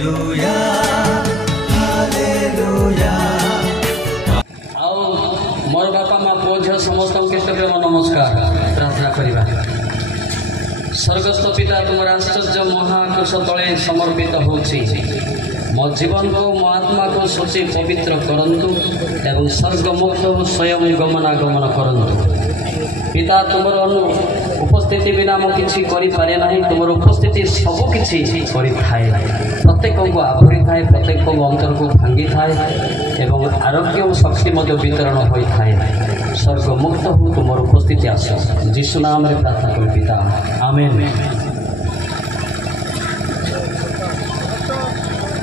मोर बापा माँ पुओ झील समस्त प्रेम नमस्कार प्रार्थना करवा। स्वर्गस्थ पिता तुम आश्चर्य महाकोश तले समर्पित होछि मो जीवन को मो आत्मा को शुचि पवित्र करंतु एवं स्वर्गमुक्त स्वयं गमनागमन करंतु। पिता तुमर उपस्थिति बिना मो किछि करि पारे नाही। तुमर उपस्थिति सब किछि करि थाए, प्रत्येक को आवरी थाए, प्रत्येक को अंतर को भांगी थाए एवं आरोग्य और शक्ति मध्य वितरण होई थाए। स्वर्ग मुक्त हो तुमर उपस्थिति आस जीशु नाम रे प्रार्थना करि पिता आमेन।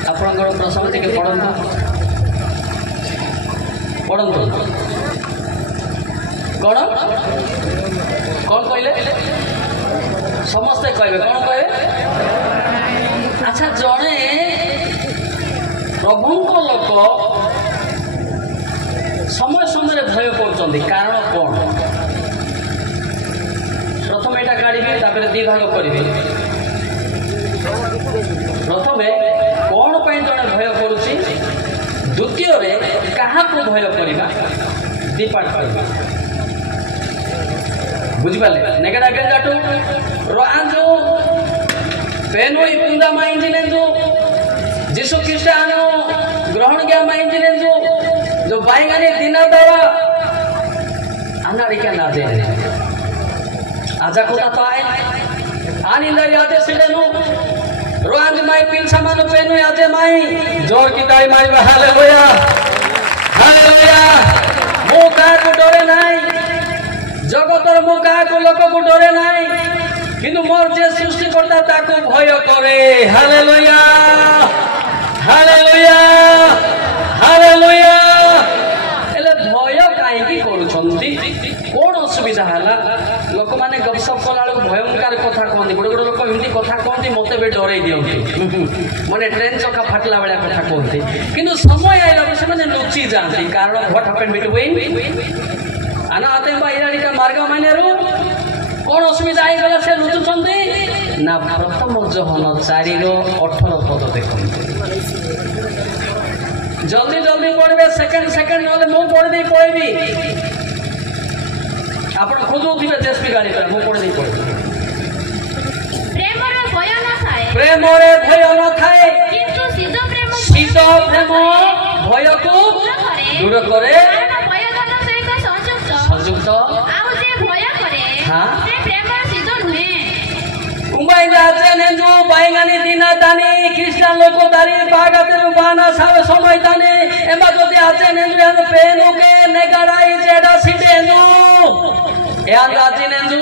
आपनकर प्रसंग टिके पढंतु पढंतु कौन कौन कहले समस्ते कहबे कौन कहबे। अच्छा जड़े प्रभु को लोक समय समय भय कर कारण कौन प्रथम एटा काढ़ी दी भाग करी। प्रथम कौन पाई जड़े भय करुच्ची, द्वितीय क्या भय करवा दी पार्ट करवा बुझिपारे नेगेड़ा गेंजाटू राजू पेनुई पुंदा माइंजिनेंजू जीशु ख्रिस्टानो ग्रहण गया माइंजिनेंजू जो बाइंगानी दिना दवा अनारिका ना दे आजा कोता पाए आनी लरी आजे सिडेनु रोआंज माई पिन सामानो पेनु आजे माई जोर की ताई मारी हालेलुया हालेलुया। मो का को डरे नाही जगतर मो का को लोक को डरे नाही किंतु मोर जे सृष्टिकर्ता ताको भय करे। Hallelujah hallelujah hallelujah. एले भय काहे की करूछंती कोन असुविधा हला लोक माने गपसप कला भयंकर कथा कहती गोटे गोटे लोक एमती कथा कहती मत भी डरे दिखती माने ट्रेन चक्का फाटला बेला कथा कहती किंतु समय आइला से माने लुचि जाती कारण व्हाट हैपेंड बिटवीन आना आते बाइराड़ी का मार्ग माने कौन असुविधा आई गला से लुचुचंती ना। प्रथम जहन 4:18 पद देखते जल्दी जल्दी पढ़े सेकेंड सेकेंड ना मु पढ़ी दे पढ़ी आप खोजुवे जेसपी गाड़ी पर मु पढ़ी दे पढ़ी। प्रेम रे भय न थाए किंतु सीध प्रेम भय को दूर करे संयुक्त बाइंगानी दिना दानी ख्रिस्टान लोक दारी बागाते बाना साव समय दाने एमा जदि आचे नेंजु यानो पेनु के नेगाराई जेडा सिडेनु यान राजी नेंजु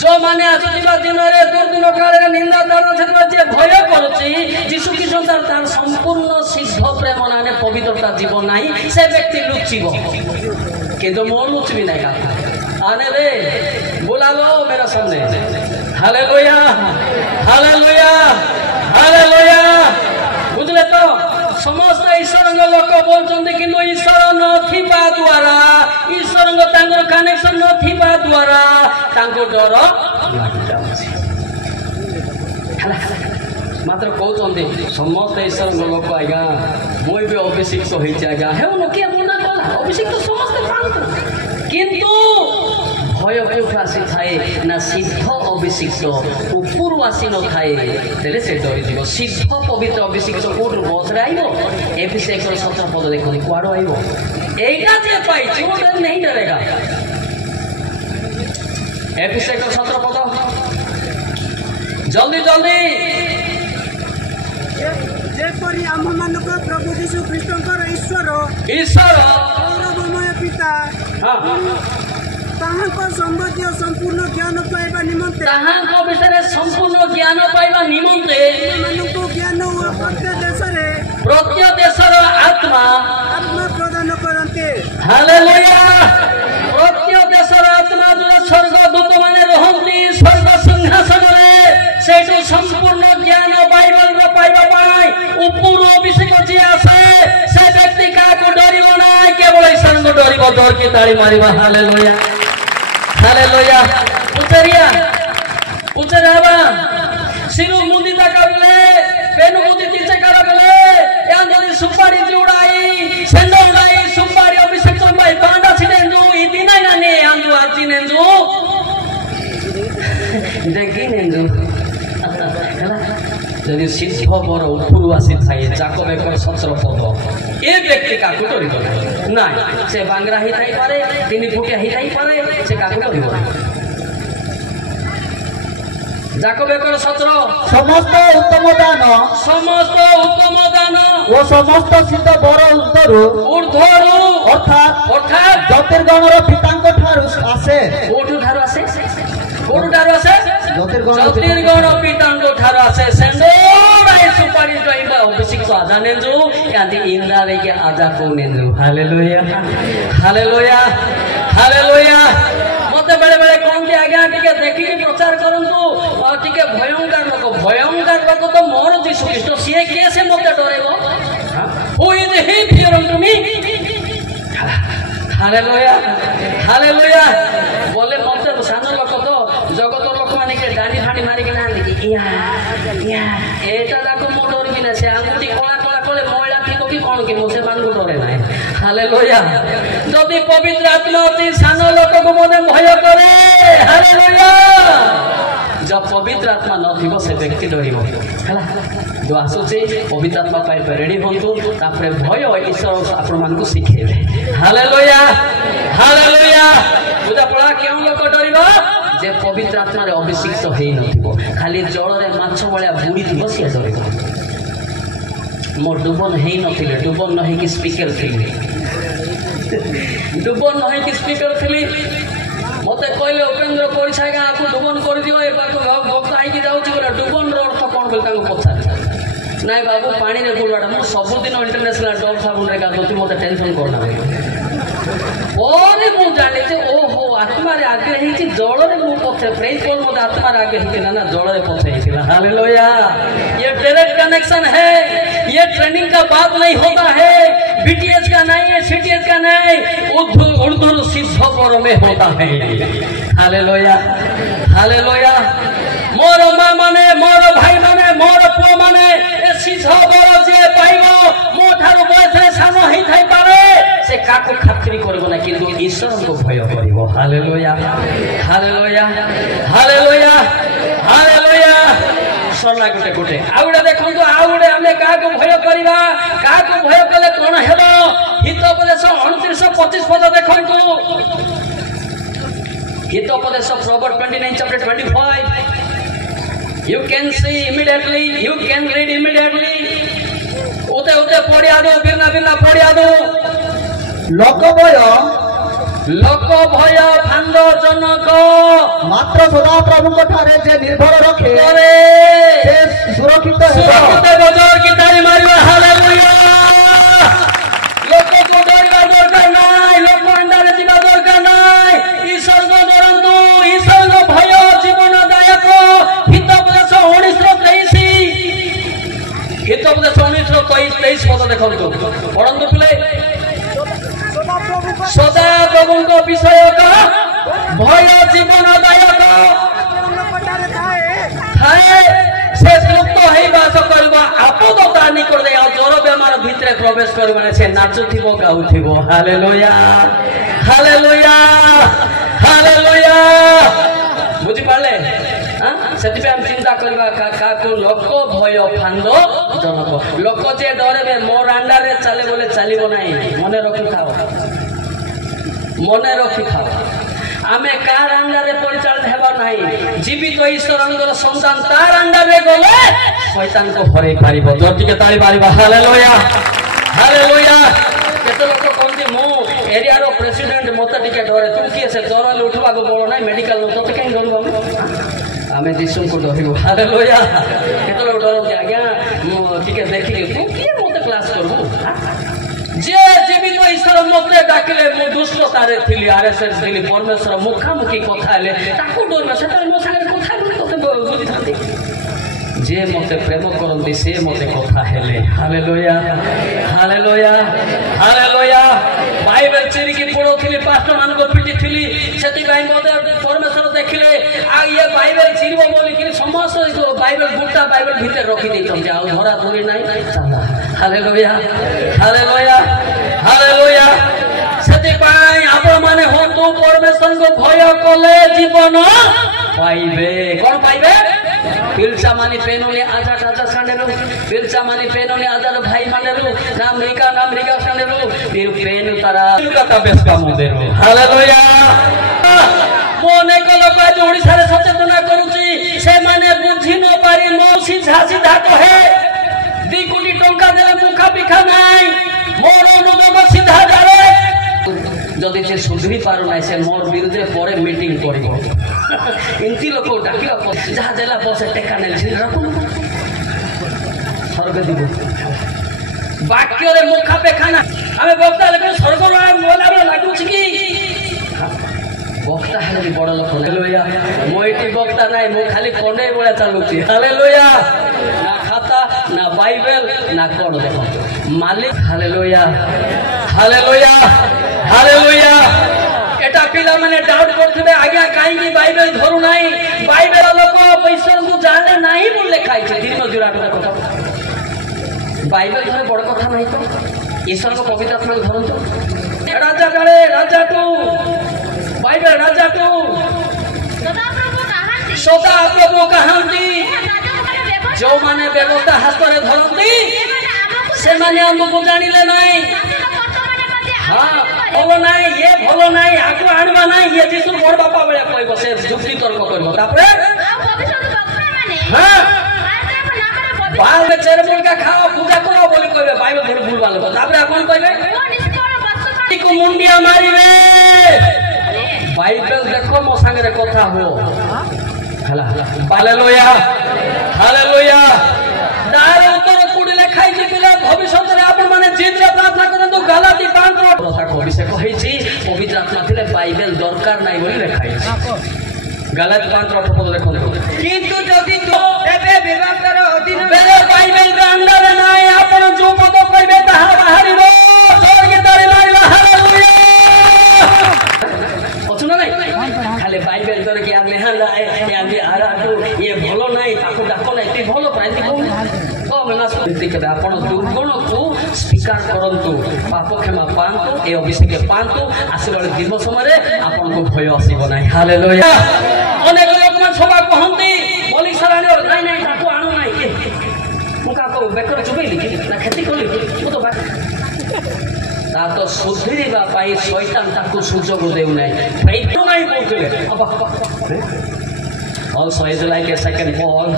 जो माने आजुतिबा दिन रे दुर्दिन काल रे निंदा दर्द छेत्र जे भय करूची जीशु ख्रिस्ट तार संपूर्ण सिद्ध प्रेम नाने पवित्रता जीवन नाही से व्यक्ति लुचिबो किंतु मोर लुचबी नाही का आने रे बुला लो मेरा सामने। Hallelujah hallelujah hallelujah. बुझले तो समस्त ईश्वर लोक बोलते किंतु ईश्वर नथिबा द्वारा ईश्वर तांगर कनेक्शन नथिबा द्वारा तांको डर लागि जाउछि मात्र कहते समस्त ईश्वर लोक आज्ञा मुई भी अभिषिक्त होइछि आज्ञा हे लोके मना कला अभिषिक्त समस्त पांतु किंतु भय कोठु आसी थाए ना सिद्ध अभिषिक्त ऊपर आसी न थाए तेरे से डरी जीव सिद्ध पवित्र अभिषिक्त कोठु बसरे आइबो एफिएस 1:17 पद देखो कुआडो आइबो एटा जे पाई वो नहीं डरेगा। एफिएस 1:17 पद जल्दी जल्दी जेपरि आम मानक प्रभु यीशु ख्रिस्टकर ईश्वर ईश्वर गौरवमय पिता हां ताहाको संबंधी संपूर्ण ज्ञान पाइबा निमंते ताहाको विषय संपूर्ण ज्ञान पाइबा निमंते मानको ज्ञान ओ प्रत्येक देशर आत्मा प्रदान करते। हालेलुया। प्रत्येक देशर आत्मा जो स्वर्गदूत माने रहंती स्वर्ग सिंहासन रे सेठो संपूर्ण ज्ञान बाइबल रे पाइबा पाई ऊपर अभिषेक जे आसे से व्यक्ति का को डरिबो ना केवल ईश्वर को डरिबो जोर की ताली मारिबा। Hallelujah hallelujah. उचरिया उचराबा सिरु मुंदी तकले पेनु मुंदी যদি সিদ্ধ বড় উপরু আসি থাকে যাকব একর সচর পদ এ ব্যক্তি কাকু ডরিব না সে বাংরা হইতাই পারে 3 ফুটিয়া হইতাই পারে সে কাকু ডরিব যাকব একর সচর সমস্ত উত্তম দান ও সমস্ত সিদ্ধ বড় ঊর্ধ্বরু অর্থাৎ জ্যোতির্গণর পিতাঙ্ক ঠারু আসে কোঠু ঠারু আসে জ্যোতির্গণ পিতাঙ্ক ঠারু আসে সেন্ডোরাই সুপারি টইবা অভিষিক্ত আজা নেঞ্জু কান্দি ইন্দ্রারে কে আজা কো নেঞ্জু হালেলুয়া মতে বেড়ে বেড়ে কমটি আগে টিকে দেখিকি প্রচার করন্তু টিকে ভয়ঙ্কর লোক তো মোর যীশু খ্রিস্ট সিয়ে কিয়ে সে মতে ডরেব who is he fear to me hallelujah বলে মতে সানো লোক তো জগত লোক মানে কে ডানি ফানি মারি কে না দেখি ইয়া এটা দেখো মো ডরবি না সে আঙ্গুটি কলা করে ময়লা থিব কি কোন কি মোসে বানগু ডরে নাই হালেলুয়া যদি পবিত্র আত্মা অতি সানো লোককে মনে ভয় করে হালেলুয়া जब पवित्र आत्मा नथिब से व्यक्ति डरिब हैला जो आसुचे पवित्र आत्मा पाइ रेडी होंतु तापरे भय ईश्वर आपण मानकु सिखेबे हालेलुया बुझा पड़ा केउ लोक डरिब जे पवित्र आत्मा रे अभिषिक्त हेई नथिब खाली जल रे माछ भलिया बुडी थिब सिया डरिब मो डुबन हेई नथिले डुबन नहे कि स्पीकर थिले मते कहले उपेंद्र परिछा गाँ को डुबन कर दियो ए बाको भक्त आइकी जाउची बोला डुबन रो अर्थ कोन बोल ताको पछार नाइ बाबू पानी रे गोलवाटा मो सब दिन इंटरनेशनल डॉग साबुन रे गाधोती मते टेंशन करना ओरे मु जाने जे ओहो आत्मा रे आगे हिची जल रे मु पछे प्रेज बोल मते आत्मा रे आगे हिची ना जल रे पछे हिला हालेलुया ये डायरेक्ट कनेक्शन है ये ट्रेनिंग का बात नहीं होता है बीटीएस का नहीं है सीटीएस का नहीं उर्दू सिद्ध पर में होता है हालेलुया मोर मां माने मोर भाई माने मोर पुओ माने ए सिद्ध पर जे पाइबो मो ठारो बयसरे सानो हेई थाई पारे से काको खातिरी करबो ना किंतु ईश्वर को भय करिवो हालेलुया सरला गोटे आउडे देखंतु आउडे हमें काको भय करिबा काको भय कले कोन हेबो हितोपदेश 29-25 पद देखंतु Hitopadesha proverb 29 chapter 25 you can see immediately you can read immediately उते पढ़िया दो बिना पढ़िया दो लोक भय फांद जनक मात्र सदा प्रभु ठारे जे निर्भर रखे से सुरक्षित बजर की ताली मारिबा हालेलुया लोक को डरबा दरकार नाही लोक अंडारे जीवा दरकार नाही ईश्वर को डरंतु ईश्वर को भय जीवनदायक हितोपदेश 19-23 पद देखंतु पढ़ंतु पिले सदा प्रभु को विषय का भय जीवनदायक थाए से तृप्त हेई बास करबा आपदता निकट दे जर बेमार भितरे प्रवेश करबने से नाचुथिबो गाउथिबो हालेलुया बुझी पाले सेति पे हम चिंता करबा का को लोक भय फांद जनक लोक जे डरेबे मोर अंडारे चले बोले चलिबो नाही मने रखि थाओ आमे कार अंडारे परिचालित हेबा नाही जीवित ईश्वरंगर संतान तार अंडारे गले शैतान को हरै पारिबो जोरटिके ताली मारिबा हालेलुया केते लोक कोनती मो एरिया रो प्रेसिडेंट मते टिके डरे तू की से जरल उठबा को बोलो नाही मेडिकल नो तो काई डरबो आमे दिसुम को डरिबो हालेलुया केते लोक डरो आज्ञा टिके देखि तू की मते क्लास करबो जे जीवित ईश्वर मते डाकिले मु दुष्ट तारे थिली आरएसएस थिली परमेश्वर मुखामुखी कथा हेले ताकू डरना सेता मो संगे कथा तोते बुझी थाते जे मते प्रेम करंती से मते कथा हेले हालेलुया बाइबल चिरी की पढोथिली पास्टर मान को पिटी थिली सेति भाई मते परमेश्वर देखिले आ ये बाइबल चिरबो बोली कि समस्त बाइबल बुटा बाइबल भीतर रखी देछन आ धरा धरी नाही हालेलुया सेति भाई आपण माने होतु परमेश्वर को भय कले जीवन पाइबे कोन पाइबे पिलचा मानी पेनोने आजा आजा सांडेरू पिलचा मानी पेनोने आजा भाई मानेरू नाम रिका सांडेरू फिर पेन तारा कथा बेस का मोदेरू हालेलुया मोने को लोक आज ओडिसा रे सचेतन करूची से माने बुझी न पारी मो सीधा सीधा कहे 2 कोटी टंका देले मुखा पिखा नाही मोर अनुजम सीधा जारे जदि से सुधरी पारो ना से मोर विरुद्ध परे मीटिंग करिवो इनती लोक डाकिला जहा देला बस टेका नेल से रखो स्वर्ग दिबो वाक्य रे मुखा पेखा ना हमें बक्ता लेकिन स्वर्ग रा मोला लागु छी की बक्ता है बड़ लोक हालेलुया मोइटी बक्ता नाही मो खाली कोने बोला चालुची हालेलुया ना खाता ना बाइबल ना कोन देखो मालिक हालेलुया हालेलुया हालेलुया एटा पिला माने डाउट करथबे आज्ञा काई की बाइबल धरु नाही बाइबल लोक पैसा को जाने नाही बोले खाइ छै दिन जुरा कथा बाइबल धरे बड़ कथा नाही तो ईश्वर को पवित्र आत्मा धरन तो राजा काले राजा तू बाइबल राजा को सदा प्रभु कहांती जो माने व्यवस्था हाथ रे धरती से माने हमको जानिले नहीं हां भलो नहीं ये भलो नहीं आको आनबा नहीं ये जीसु बड़ बापा बळे कहबो से जुक्ति तर्क करबो तापरे हां बाल में चरमन का खाओ पूजा करो बोली कहबे बाइबल धरे भूल वाले तापरे कोन कहबे को मुंडिया मारिबे बाइबल देखो मो संगे कथा हो हला हालेलुया हालेलुया दार उत्तर कुडले खाइ जे पिला भविष्य रे आपण माने जीत रे प्रार्थना करन तो गलाती 5 कथा कहि से कहै छी पवित्र आत्मा थिले बाइबल दरकार नै बोली लेखाइ छी गलाती 5 पद देखो किंतु जदि तो एबे विवाह कर अधीन बेले बाइबल रे अंडर नै आपण जो पद कहबे ताहा बाहरिबो स्वर्ग तारे मारिबा हालेलुया खाली बाइबल कर के आमे हला या भी आरा तो ये भलो नाही ताको डाको नाही ती भलो प्रांति को तो मना सुनती के आपण दुर्गुण को स्वीकार करंतु पाप क्षमा पांतु ए अभिषेक पांतु आशीर्वाद दिन समय आपण को भय आसीबो नाही हालेलुया अनेक लोक मन सभा कहंती बोली सराणी नाही नाही ताको आनो नाही मुका को बेकर चुबई लिखि ना खेती कोली वो तो बात ता तो सुधरीबा पाई शैतान ताको सुजोग देउ नै फेइतो नै बोलले अब also is like a second Paul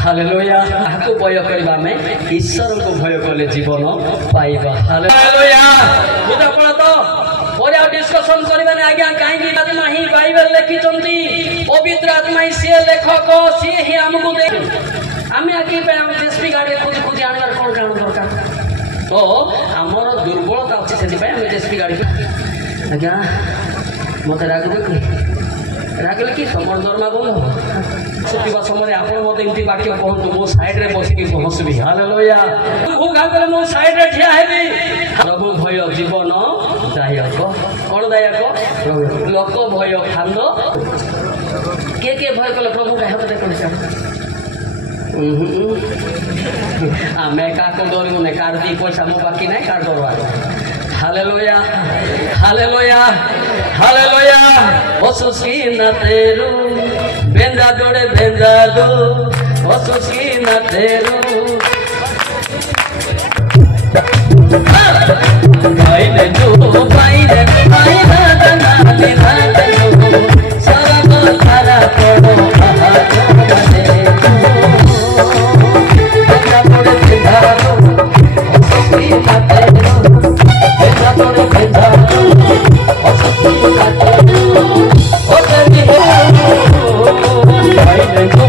hallelujah ताको भय करबा में ईश्वर को भय करले जीवन पाइबा हालेलुया बुझा पड़ तो ओरे डिस्कशन करबा ने आज्ञा काहे की आत्मा ही बाइबल लिखि चंती पवित्र आत्मा ही से लेखक से ही हमको दे आमे आके पे हम जेएसपी गाड़ी खोज खोज आनबार कोन कारण दरकार तो हमर दुर्बलता अछि सेति पे हम जेएसपी गाड़ी आज्ञा मते रागले कि समर दरमा बोल सुतिबा समय आपण मते इमती वाक्य कहंतु मो साइड रे बसी कि हसबी हालेलुया ओ गागले मो साइड रे ठिया हेबी प्रभु भय जीवन दायक कोन दायक लोक भय खांदो के भय कले प्रभु का हाथ देखो आमे का को डरिगु ने कार दी पैसा मो बाकी नै कार डरवा हालेलुया हालेलुया हालेलुया ओसुसी न तेरू बेंजा दो ओसुसी न तेरू भाई ने जो भाई ने दनाली रात जो सारा को सारा पड़ो आहा दे बेंजा तोड़े बेंजा दो ओसुसी न तेरू बेंजा तोड़े बेंजा दो ओसुसी न तेरू ओ तेरी भाई ने जो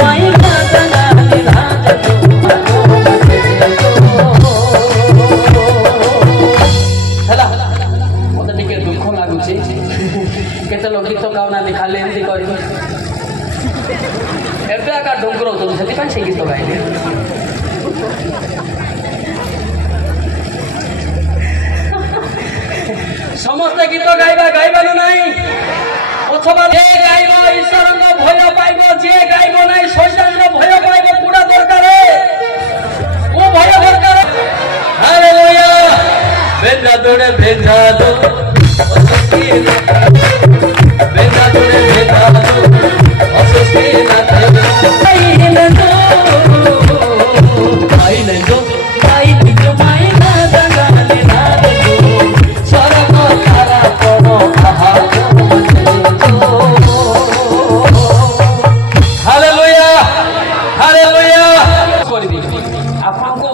भाई ना दनाली रात जो केते लोग गीत गाउना खाली एमती कर एबे आका डोंगर तो सेति पाई से गीत गाइले समस्त गीत गाइबा नहीं अथवा जे गाइबो ईश्वर को भय पाइबो जे गाइबो नहीं शैतान को भय पाइबो पूरा दरकार ओ भय दरकार हालेलुया बेंजा दो बेंजा दो बेंजा दो କରିବି ଆପଣଙ୍କୁ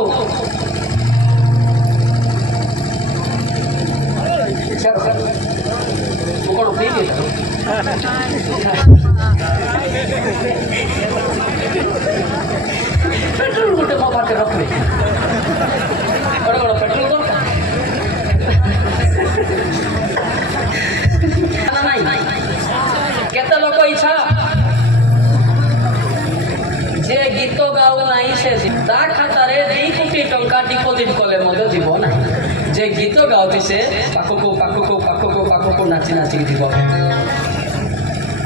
ମୁଁ କ'ଣ ପିଇବି पेट्रोल गोटे मो पाखे रखिए कौन कौन पेट्रोल दरकार ना केते लोक इच्छा जे गीत गाऊ नहीं से ता खातार 2 कोटी टंका डिपोजिट कले मध्य जीव ना जे गीत गाउती से पाखको पाखको पाखको पाखको नाची नाची जीव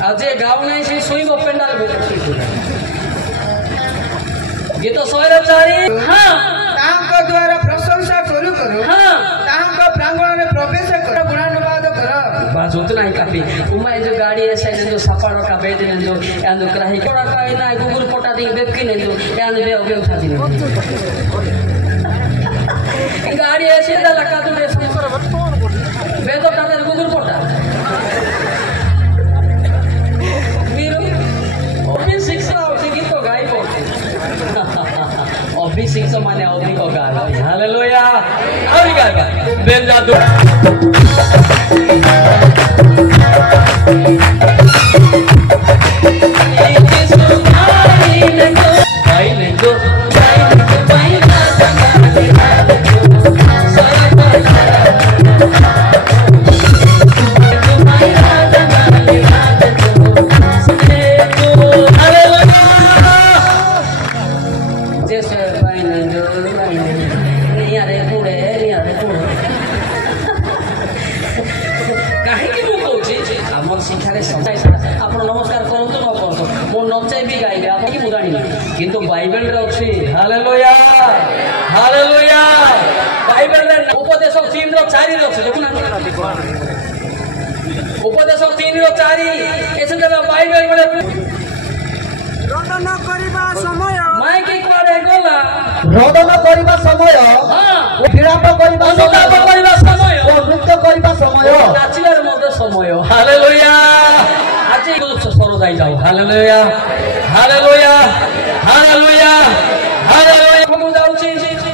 आ जे गाऊ नहीं से सोईब पेंडाल गीत शहर चारी हाँ तांको द्वारा प्रशंसा करू करू हाँ तांको प्रांगण में प्रवेश कर गुणानुवाद कर बस उतना ही काफी उमा जो गाड़ी ऐसे जो सफारो का बेद ने जो यान कराही कोड़ा का ना गुगुल पोटा दी बेकी ने जो यान बे ओबे उठा दी गाड़ी ऐसे दा लगा तो देश बे तो का गुगुल पोटा वीरो ओबे शिक्षा होती गीत गाइबो अभी शिक्षा माने अभी को गाना हालेलुया अभी गाना बेंजा दो किंतु बाइबल रे अछि हालेलुया हालेलुया बाइबल रे उपदेश 3 रो 4 रो अछि देखु ना उपदेश 3 रो 4 एसे जब बाइबल रे रोदन करिबा समय माय की करे गला रोदन करिबा समय हां विलाप करिबा समय ओ नृत्य करिबा समय नाचिबार मध्य समय हालेलुया আজি সরো যাই যাও হালেলুয়া হালেলুয়া হালেলুয়া হালেলুয়া কম যাউছি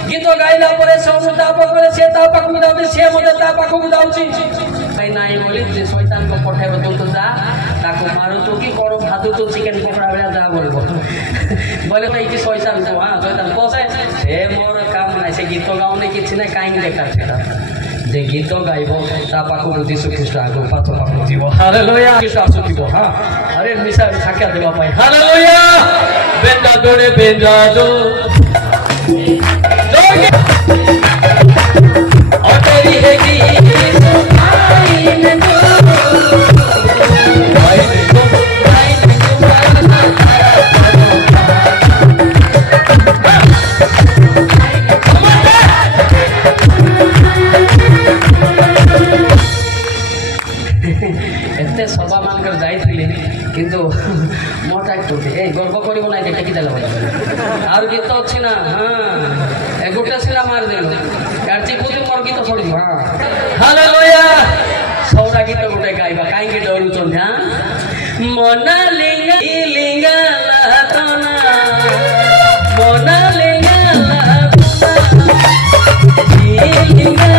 গীত গাইলা পরে সমুদা পকরে সে তা পাখু যাউছি সে মতে তা পাখু যাউছি তাই নাই বলি যে শয়তান কো পঠাইব তো যা তাকো মারো তো কি করো ভাদু তো চিকেন পকড়া বেলা যা বলবো বলে তাই কি শয়তান তো হ্যাঁ শয়তান কোসে সে মোর কাম নাই সে গীত গাউনে কিছু না কাইন বেকার সেটা যে গীত গাইব তা পাখু যীশু খ্রিস্ট আগো পাথর পাখু জীব হালেলুয়া খ্রিস্ট আসুকিব হ্যাঁ আরে মিশা থাকা দেবা পাই হালেলুয়া বেন্দা দোড়ে বেন্দা দো অটেরি হেগি যীশু আইনে দো আইনে দো আইনে দো एते सभा मानकर जाइथिले किंतु मोटा एकटु ए गर्व करिवो ना टेकी देला आर गीत अछि ना हां ए गुटे सिला मार देलो यारची पुती मोर गीत छोड़ी हां हालेलुया सौरा गीत गुटे गाइबा काई के डरू चों हां मोना लिंगा लिंगा लातना मोना लिंगा लातना लिंगा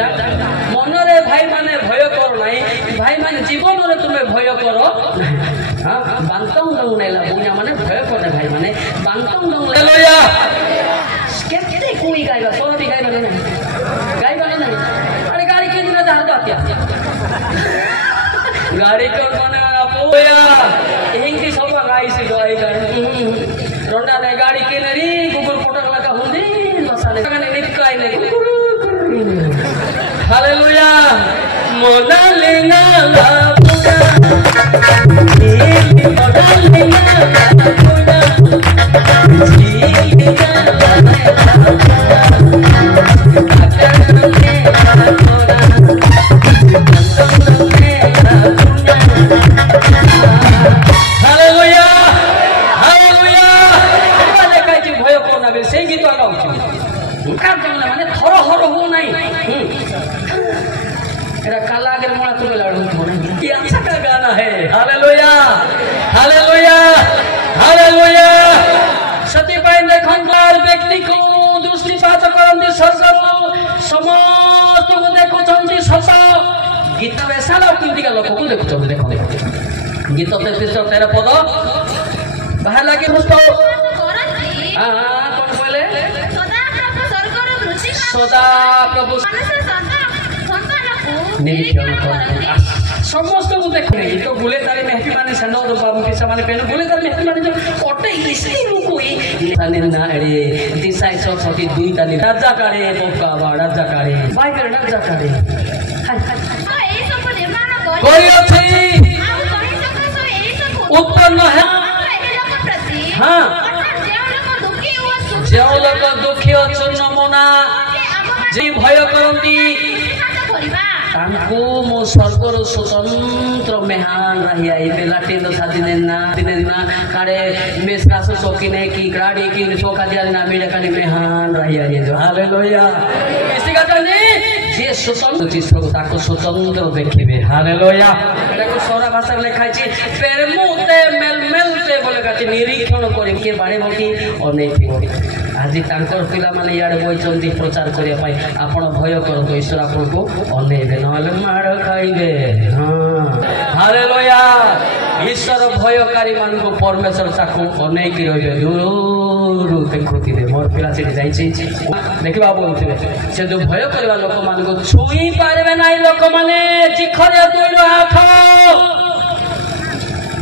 लातना मनरे भाई माने भय कर नाई भाई माने जीवन रे तुमे भय कर हां बांतम दउ नाइला बुनिया माने भय कर भाई माने बांतम दउ हालेलुया केते कोई गाइबा सोती गाइबा ना अरे गाड़ी के दिन जा हरदात्या गाड़ी को बना पोया हिंदी सब गाइसी गाई रोंडा ने गाड़ी के नरी गुगल फोटो लगा हुंदी मसाले कने निकाय ने हालेलुया मोना लेना ला पुना नी मोना लेना ला पुना जी लेना हालेलुया हालेलुया माने काई भय कोना बे से गीत गाउछु काम माने हर हर हो नहीं एरा काला अगर मोड़ा तो लड़ू तो ये अच्छा का गाना है हालेलुया हालेलुया हालेलुया सती पाइन देखंगार व्यक्ति को दृष्टिपात करंती सरसरु समस्त को देखुचंती सत गीत बेसाला कुंतिका लोक को देखुचंती देखो गीत 33-13 पद बाहर लागे मुस्तो हां कोन बोले सदा प्रभु निरीक्षण करते समस्त को देखो तो बुले तारे मेहती माने संडो तो बाबू के सामने पहले बुले तारे मेहती माने जो ओटे इसलिए रुकोई ताने ना रे दिसाई सरस्वती दुई ताने राजा कारे बोका राजा कारे बाई करे राजा कारे हाय ए सब निर्माण करी अछि उत्पन्न है हां जो लोग दुखी अचूर्ण मना जी भय करंती तांको मो स्वर्गर स्वतंत्र मेहान रहिया ए बेलाटे तो सादिने ना कारे मेसकासो सोकिने की ग्राडी की सोका दिया ना मेरे काने मेहान रहिया ये जो हालेलुया इसी का कहने जे स्वतंत्र चित्र ताको स्वतंत्र देखिबे हालेलुया एटा को सोरा भाषा लेखा छी पेरमुते मेलमेलते बोले का निरीक्षण करि के बारे बकी अनेक আজি तांकर पिला माने याडे बइचंती प्रचार करिया पाई आपण भय करतो ईश्वर आपनको अनेबे नहले मार खाइबे हां हालेलुया ईश्वर भयकारी मानको परमेश्वर ताको अनेक रहिबे दूर देखुती दे मोर पिला से जाई छी देखिबा बोलथिबे से जो भय करबा लोक मानको छुई पारबे नाही लोक माने जिखरे दुइरो हाथ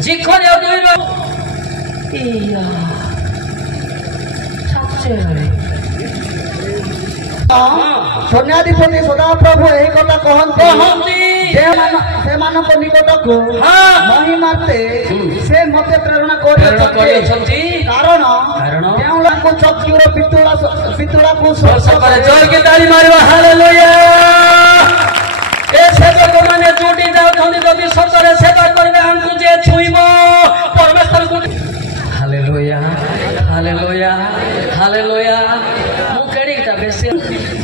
जिखरे दुइरो इया सन्याधिपति सदा प्रभु यही कथा कहते से मानक निकट को महिमाते से मते प्रेरणा करछंती कारण केउला को चक्कीर पितुला को स्पर्श करे जोर के ताली मारबा हालेलुया ए सेवक माने जोटी जाओ धनी जदी सतरे सेवा करबे हमकु जे छुइबो परमेश्वर को हालेलुया हालेलुया हालेलुया मु केडीटा बेसे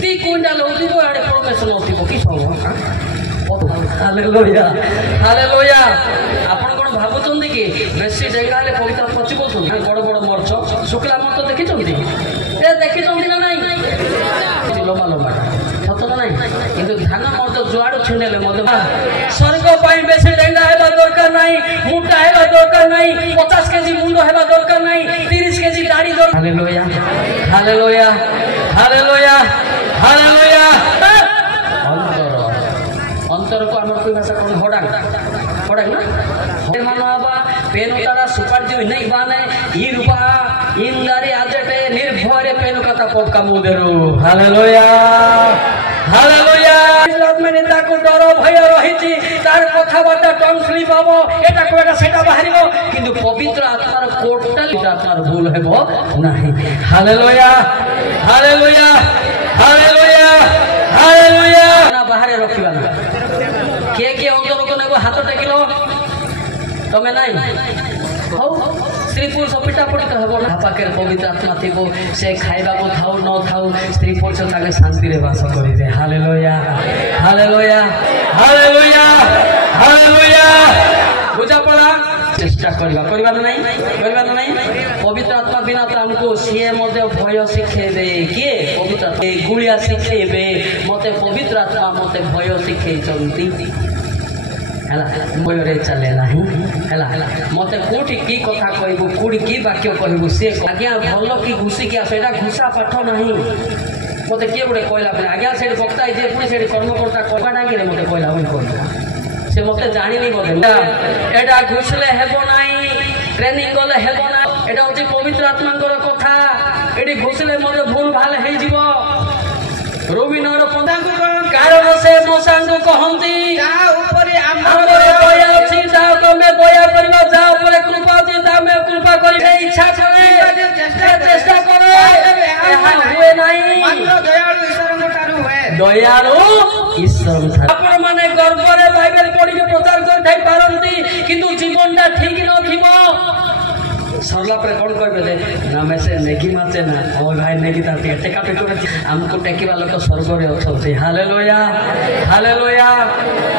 ती कुंडा लोदिबो आडे परमेश्वर नथिबो कि सब हालेलुया हालेलुया आपण कोन भाबुचंदी कि बेसी डेगाले पवित्र पचिबो सुन बड़ बड़ मरच शुक्ला मत देखिचंदी ए देखिचंदी ना नाही लम्बा लम्बा सत ना नाही किंतु ध्यान मत जुआडो छिनेले मत स्वर्ग पाई बेसी डेगा हेबा दरकार नाही मुंडा हेबा दरकार नाही 50 केजी मुंडो हेबा दरकार नाही 30 केजी दाढ़ी दरकार हालेलुया हालेलुया हालेलुया हालेलुया अंतर को हमर कोई भाषा कोन होडांग ना मानवा पेन तारा सुपर जो नहीं बाने ई रूपा इंदारी आजटे निर्भय पेन कथा पक्का मुदेरो हालेलुया हालेलुया इस्लाम में नेता को डर भय रहिछि तार कथा बाता टंग स्लिप हबो एटा को एटा सेटा बाहरिबो किंतु पवित्र आत्मार टोटल आत्मार भूल हेबो नाही हालेलुया हालेलुया हालेलुया हालेलुया ना बाहरे रखिबा के अंतर को नेबो हाथ टेकिलो तमे नाही हो स्त्री पुरुष पिटा पड़ी तो हेबो ना पाके पवित्र आत्मा थिबो से खाइबा को खाओ न खाओ स्त्री पुरुष ताके शांति रे वास करि दे हालेलुया हालेलुया हालेलुया हालेलुया बुझा पड़ा चेष्टा करबा नहीं पवित्र आत्मा बिना तो हमको सीए मते भय शिखेबे के पवित्र गुलिया शिखेबे मते पवित्र आत्मा मते भय शिखेचंती हला भयरे चले नाही हला मते कोठी की कथा कहबो कोडी की वाक्य कहबो से आज्ञा भलो की घुसी के सेटा घुसा पाठ नाही मते के बडे कहला अपने आज्ञा सेठ वक्ता जे पुनी सेठ कर्मकर्ता कहबा डांगी रे मते कहला होई कहला से मते जानि नहीं मते एटा घुसले हेबो नाही ट्रेनिंग गले हेबो ना एटा होची पवित्र आत्मांकर कथा एडी घुसले मते भूल भाल हेई जीवो रविनर पंदांग कारण से मोसांग कहंती ता ऊपरे हमर दया अछि ता तमे दया करबा जा ऊपरे कृपा दे ता मैं कृपा करी इच्छा करे चेष्टा करे यहां हुए नहीं मात्र दयालु ईश्वरन ठारू हुए दयालु ईश्वर आपण माने गर्व रे बाइबल पढि के प्रचार कर थाई पारंती किंतु जीवनटा ठीक न थिबो सरला पर कौन कहबे जे ना में से नेगी माचे ना ओ भाई नेगी ता टेका पे करे हमको टेकीवा लोक स्वर्ग रे अछते हालेलुया हालेलुया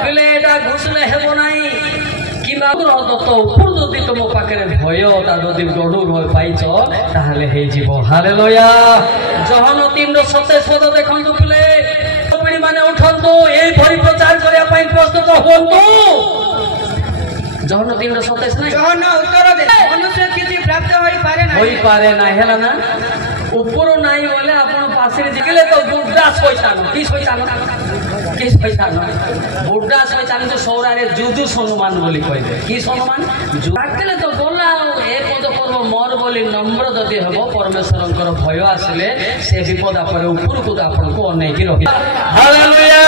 बोले एटा घुसले हेबो নাই কিবা দত্ত উপর যদি তোম পাখে ভয় তা যদি গড়ু ভয় পাইছ তাহলে হেই জীব হালেলুয়া যহন 327 পদ দেখন্তু পিলে পিড়ি মানে উঠন্তু এই ভরি প্রচার করিয়া পাই প্রস্তুত হন্তু যহন 327 নাই যহন উত্তর দে মনুষ্য কিছু প্রাপ্ত হই পারে না হেলা না উপর নাই বলে আপন পাশে গেলে তো বুদ্ধা শয়তান কি শয়তান কি শয়তান বুদ্ধা শয়তান তো সৌরারে যুজু সম্মান বলি কইবে কি সম্মান ডাকলে তো বলাও এ পদ করব মোর বলি নম্র যদি হবো পরমেশ্বরଙ୍କର ভয় আসলে সে বিপদ আপরে উপরକୁ ଆପଣଙ୍କୁ ଅନେଇକି ରହି ହାଲେଲୁୟା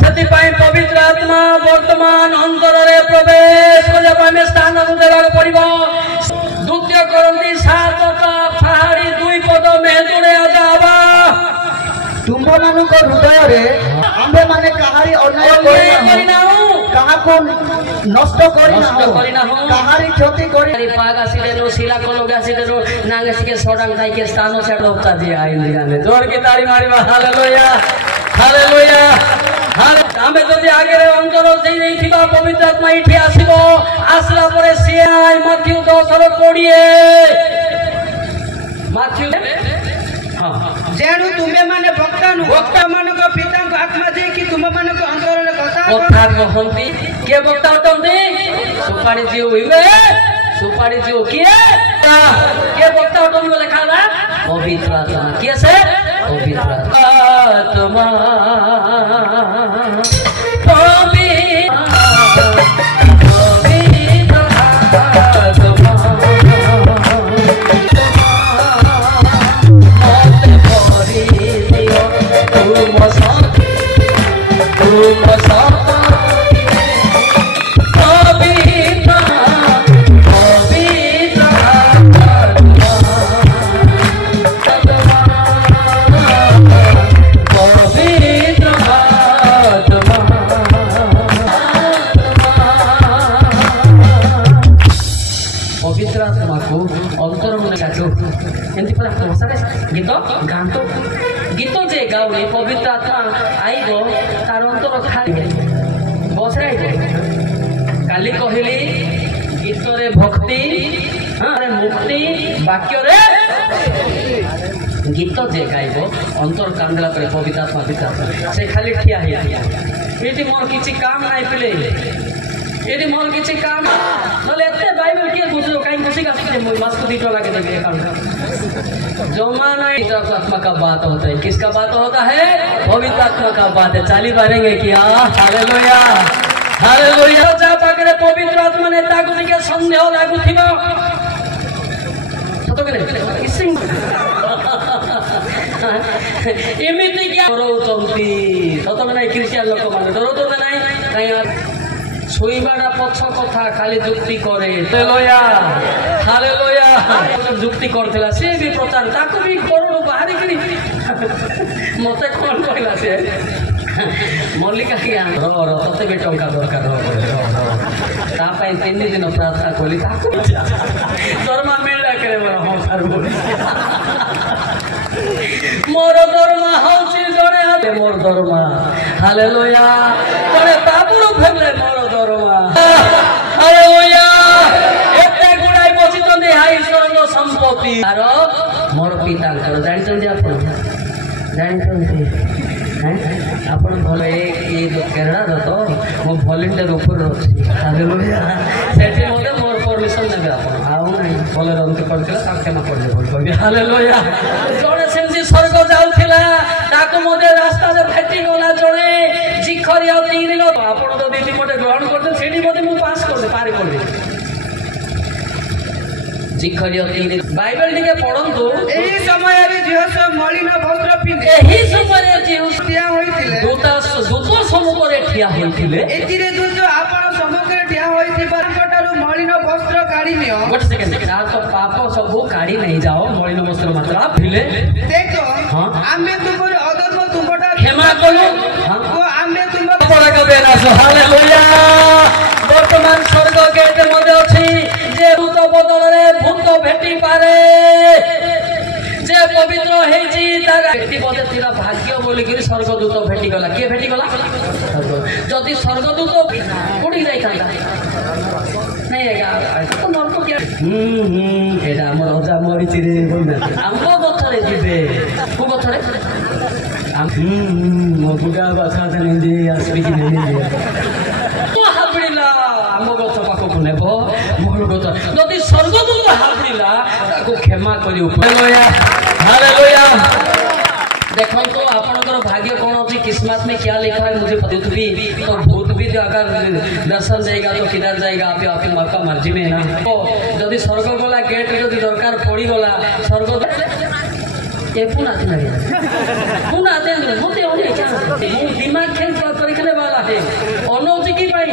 ସେଥିପାଇଁ ପବିତ୍ର ଆତ୍ମା ବର୍ତ୍ତମାନ ଅନ୍ତରରେ ପ୍ରବେଶ କରିବା ପାଇଁ ସ୍ଥାନକୁ ଦେବାକୁ ପଡ଼ିବ ଦ୍ୱିତୀୟ କରନ୍ତି 7 ପାହାଡ଼ି 2 ପଦ ମେଦୁରେ ଆଜାବା ତୁମ୍ଭ ମାନଙ୍କ ହୃଦୟରେ ଆମ୍ଭେ ମାନେ କାହାରି ଅନ୍ୟାୟ କରିନାହୁଁ କାହାକୁ ନଷ୍ଟ କରିନାହୁଁ କାହାରି କ୍ଷତି କରି ପାଗ ଆସିଲେରୁ ଶିଲା କଲଗ ଆସିଲେରୁ ନାଙ୍ଗେ ସିକେ ସଡ଼ାଙ୍ଗ ଥାଇକେ ସ୍ଥାନ ଛାଡ଼ ହପ୍ତା ଦିଆ ଆଇଲି ଜୋର କି ତାଳି ମାରିବା ହାଲେଲୁୟା ହାଲେଲୁୟା ଆମେ ଯଦି ଆଗରେ ଅନ୍ତର ଦେଇଥିବା ପବିତ୍ର ଆତ୍ମା ଏଠି ଆସିବ ଆସିଲା ପରେ ସିଏ ମାଥ୍ୟୁ 10:20 ମାଥ୍ୟୁ जेणु तुम्हें माने भक्त मानक पिता आत्मा जे कि तुम मानक अंतर कथा कहंती के भक्त होतंती सुपारी जीव इबे सुपारी जीव किए के भक्त होतंती बोले खाला पवित्र आत्मा किए से पवित्र आत्मा पवित्र आत्मा को अंतर में काटो एंती पर गीत गांतो गीत जे गाउले पवित्र आत्मा आइगो तार अंतर खाली बसराई काली कहली गीत रे भक्ति मुक्ति वाक्य रे गीत जे गाइबो अंतर कांदला पर पवित्र आत्मा भीतर से खाली ठिया एटी मोर किछि काम नाइ पिले एटी मोर किछि काम नले एते बाइबल के बुझो काई खुशी का सकते मोर मास को 2 टका के देबे काम जमा नहीं पवित्र आत्मा का बात होता है किसका बात होता है पवित्र आत्मा का बात है चाली बारेंगे क्या हालेलुया हालेलुया जा पाकरे पवित्र आत्मा ने ताकु के संदेह लागु थिबो सतो के किसिंग एमिति क्या डरौचंती सतो के क्रिश्चियन लोक माने डरौतो नहीं काई सोईबाड़ा पछ कथा खाली जुक्ति करे हालेलुया हालेलुया जुक्ति करथिला से भी प्रचार ताको भी करोड़ बाहरी करी मते कोन कहला से मल्लिका किया रो तते भी टंका दरकार हो ता पई 3 दिन प्रार्थना कोली ताको दरमा मिलला करे हो सर बोली मोर दरमा हौसी जणे हाते मोर दरमा हालेलुया जणे बाबुरो फेगले मोर दरमा हालेलुया एते गुडाई बसितंदी हाई स्वर्ग संपत्ति आरो मोर पिता कर जानि चंदी आपण जानि चंदी हैं आपण भले ए केरला रो तो मो वॉलंटियर ऊपर अछि हालेलुया सेठी मोते मोर परमिशन नेबे आपण आउ नाही भले रंत करथिला ता क्षमा कर दे बोल हालेलुया जणे सेमसी स्वर्ग जाउथिला ताको मोदे रास्ता रे भेटी गला जणे जिखरिया 3 दिन आपण तो दीदी मोटे ग्रहण करते सेठी मोते मु पास कर दे पार कर दे जिखरिया 3 दिन बाइबल टिके पढंतु एही समय रे जीवस मलिन वस्त्र पिंधे एही समय रे जीवस ठिया होइतिले दूत सम्मुखरे ठिया होइतिले एतिरे दूत आपण सम्मुखरे ठिया होइतिबा कटारु मलिन वस्त्र काढी नियो एक सेकंड आ तो पाप सब काढी नहीं जाओ मलिन वस्त्र मात्र आप भिले देखो हां आमे तुमर अधर्म तुमटा क्षमा करो हां ओ आमे तुम पड़क देना सो हालेलुया वर्तमान स्वर्ग गेट मध्ये अछि जे दूत बदल रे भूत भेटी पारे जे पवित्र हेजी तागा भेटी बोले तेरा भाग्य बोली कि स्वर्गदूत भेटी गला के भेटी गला जदि स्वर्गदूत कोडी जाई थांदा नहीं है तो नरक के एटा हमर राजा मरि चिरे बोलना हमको गथरे जिबे को गथरे मो बुगा बाछा देने दे आसबी कि नहीं तो हाबड़िला हमो गथ पाखो नेबो मोर गथ जदि स्वर्गदूत हाबड़िला ताको क्षमा करी हालेलुया हालेलुया देखो तो आपनकर भाग्य कौन अच्छी किस्मत में क्या लिखा है मुझे भूत भी तो भूत भी अगर दर्शन जाएगा तो किधर जाएगा आप आपकी आपका मर्जी में ना तो यदि स्वर्ग गला गेट यदि दरकार पड़ी गला स्वर्ग ये पुना आते हैं होते होने क्या दिमाग खेल परीक्षने वाला है अनौजी की पाई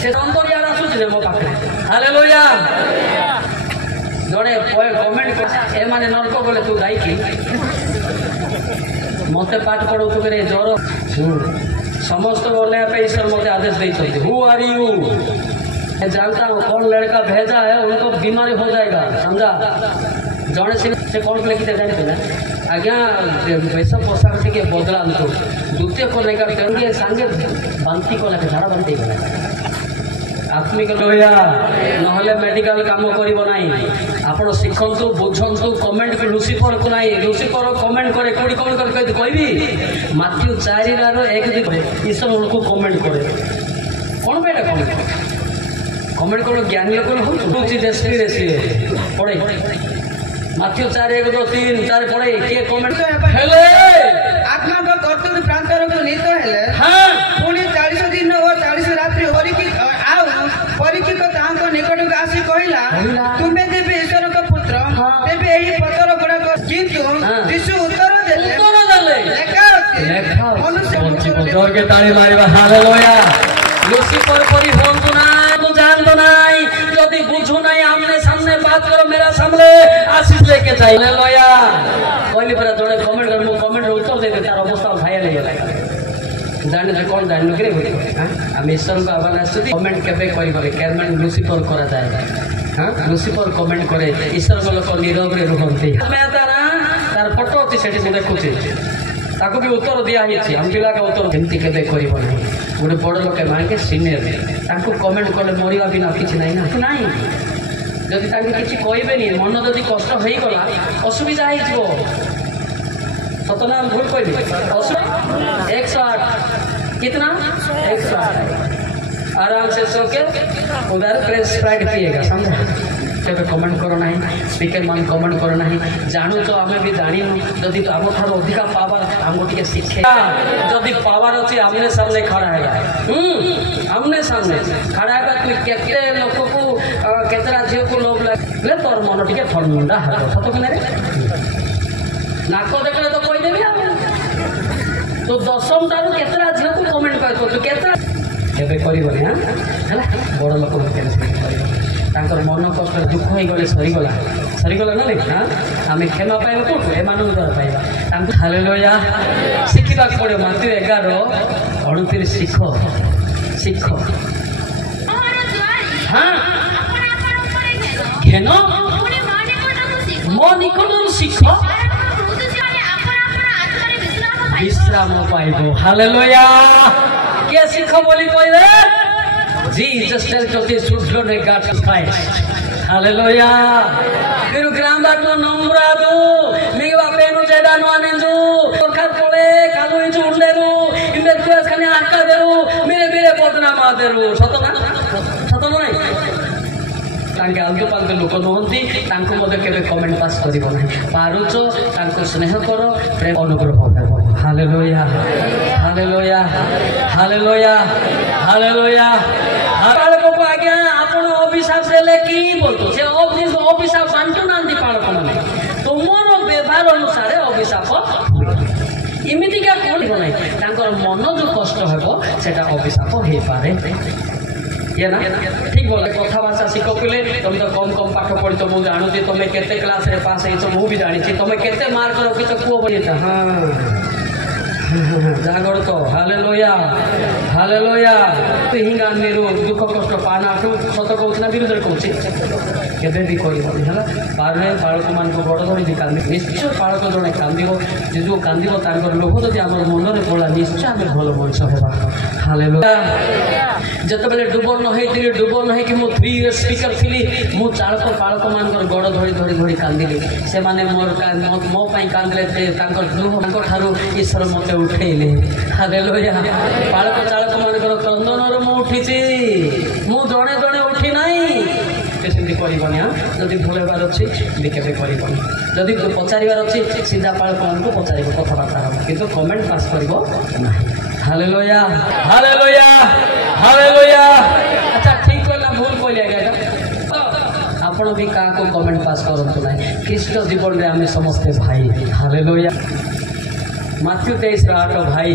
से अंतर यार आसुची मो पाखे हालेलुया जड़े कमेंट कर ए माने नरक बोले तू दाई की मत पाठ पढ़ो तो करे ज्वर समस्त बोलने पे ईश्वर मुझे आदेश देते हु आर यू मैं जानता हूँ कौन लड़का भेजा है उनको बीमारी हो जाएगा समझा जड़े से कौन लिखते जानते ना आज्ञा वेश पोशाक टे बदला द्वितीय को लेकर तेरे सांगे बांति को लेकर झाड़ा बांति आत्मिक नहले मेडिकल काम कर शिखु बुझु कमेंट लुसीफर को ना लुसीफर कमेंट करे कौड़ी कौन कर कहबी माथ्यू 4:1 ईश्वर उनको कमेंट करे कौन पे कमेंट कर ज्ञानी लोग डेस्पिरेसी पढ़े माथ्यू 4:1-2-3 4 पढ़े किए कमेंट हेले आत्मा को कर्तव्य प्रांतर को नीत हेले हां पुणी 40 दिन और 40 रात्रि परीक्षित तांको निकट को आसी कहला तुम्हें देवे ईश्वर का पुत्र देवे एही पतर गुड़ाक किंतु यीशु उत्तर देले लेखा जोर के ताली मारिबा हालेलुया लुसीफर परी होंतु ना तो जानतो नाई यदि बुझो नाई आमने सामने बात करो मेरा सामने आशीष लेके जाई हालेलुया कहली पर जोड़े कमेंट कर मु कमेंट रे उत्तर देते तार अवस्था भाया ले गेला जाने जे कोन जान नकरे होई हां हम ईश्वर को आवाज आसुदी कमेंट केबे करी करे केरमैन लुसीफर करा जाए हां लुसीफर कमेंट करे ईश्वर को लोक नीरव रे रहंती मैं तारा तार फोटो अछि सेठी मु देखुची ताको भी उत्तर दिया हिची हम पिला के उत्तर केमती केबे करिबो नै गोटे बड़ लोक मांगे सीनियर ताको कमेंट करले मरिवा बिना किछ नै ना नाही जदि ताके किछ कहबे नी मन जदि कष्ट होई गला असुविधा होई जिवो सतना भूल कोई 108 कितना 108 आराम से सो के उधर प्रेस स्प्राइट पिएगा समझा केबे कमेंट करो नहीं स्पीकर मान कमेंट करो नहीं जानू तो हमें भी जानी जदि तो हम थार अधिका पावर हमको टिके शिखे जदि पावर अछि आमने सामने खड़ा है आमने सामने खड़ा है तू केते लोक को केतरा झियो को लोभ लागले तोर मन टिके ठंडा है सत कि रे नाक देखले तो कहि देबी तो 10 टारू केतरा झियो को कमेंट कर तू केतरा केबे करबो हां हला बड़ लोक तांकर मन कष्ट दुख हो गले सरी गला ना हां आमे क्षमा पाइबो कोठो ए मानव द्वारा पाइबा तांको हालेलुया शिखिबा पड़े माथ्यू 11:29 शिख हां घेनो मो निकटरू शिख विश्राम पाइबो हालेलुया के शिख बोली कहले Jesus tells us the truth regarding Christ hallelujah बिरु ग्राम बाटो नम्रादु मिगवा पेनु जेडा नवानेंजु सरकार पळे कालु इंजु उंडेरु इंदर कुस खाने आका देरु मेरे पदना मादेरु सतना नै तांके आलतु पालतु लोक नहंती तांको मते केबे कमेंट पास करिबो नै पारुचो तांको स्नेह करो प्रेम अनुग्रह करो हालेलुया हालेलुया हालेलुया हालेलुया बालको को आज्ञा आपण अभिशाप देले की बोलतो से अभिशाप जानतो नांदी बालको माने तुमरो व्यवहार अनुसार अभिशाप इमिति का कोन नै तांकर मन जो कष्ट हेबो सेटा अभिशाप हे पारे ये ना ठीक बोला कथा भाषा शिखो पिले तुम तो कम पाठ पढ़ी तो मुझे जानू थी तुम्हें केते क्लास रे पास है तो मु भी जानी थी तुम्हें केते मार्क रखी तो को बोली था हां ଜାଗର ହାଲେଲୁୟା ହାଲେଲୁୟା ହିଙ୍ଗା ନିରୁ ଦୁଃଖ କଷ୍ଟ ପାନା ସତ କହୁଛି ନା ବିରୁଦ୍ଧରେ କହୁଛି କେବେ ବି କରିବନି ହେଲା ପାରେ ବାଳକମାନଙ୍କୁ ବଡ଼ ଧରିକି କାନ୍ଦି ନିଶ୍ଚୟ ବାଳକ ଜଣେ କାନ୍ଦିବ ଯେ ଯେଉଁ କାନ୍ଦିବ ତାଙ୍କର ଲୋଭ ଯଦି ଆମର ମନରେ ପଡ଼ିଲା ନିଶ୍ଚୟ ଆମେ ଭଲ ମଣିଷ ହେବା ହାଲେଲୁୟା ଯେତେବେଳେ ଡୁବର ନ ହେଇଥିଲି ଡୁବର ନ ହେଇକି ମୁଁ 3 ଇୟର୍ସ ସ୍ପିକର ଥିଲି ମୁଁ ଚାଳକ ପାଳକମାନଙ୍କର ଗୋଡ଼ ଧରି ଧରି ଧରି କାନ୍ଦିଲି ସେମାନେ ମୋ ପାଇଁ କାନ୍ଦିଲେ ତାଙ୍କର ଠାରୁ ଈଶ୍ୱର ମୋତେ ଉଠେଇଲେ ହାଲେଲୁୟା ପାଳକ ଚାଳକମାନଙ୍କର କ୍ରନ୍ଦନରୁ ମୁଁ ଉଠିଛି ମୁଁ ଜଣେ ଜଣେ ଉଠି ନାହିଁ ସେମିତି କରିବନି ହଁ ଯଦି ଭଲ ହେବାର ଅଛି କେବେ କରିବନି ଯଦି ପଚାରିବାର ଅଛି ସିଧା ପାଳକମାନଙ୍କୁ ପଚାରିବ କଥାବାର୍ତ୍ତା ହେବ କିନ୍ତୁ କମେଣ୍ଟ ପାସ୍ କରିବ ନାହିଁ ହାଲେଲୁୟା ହାଲେଲୁୟା ହାଲେଲୁୟା ଆଚ୍ଛା ଠିକ୍ କହିଲା ଭୁଲ କହିଲି ଆଜ୍ଞା ଆପଣ ବି କାହାକୁ କମେଣ୍ଟ ପାସ୍ କରନ୍ତୁ ନାହିଁ ଖ୍ରୀଷ୍ଟ ଜୀବନରେ ଆମେ ସମସ୍ତେ ଭାଇ ହାଲେଲୁୟା ମାଥ୍ୟୁ 23:8 ଭାଇ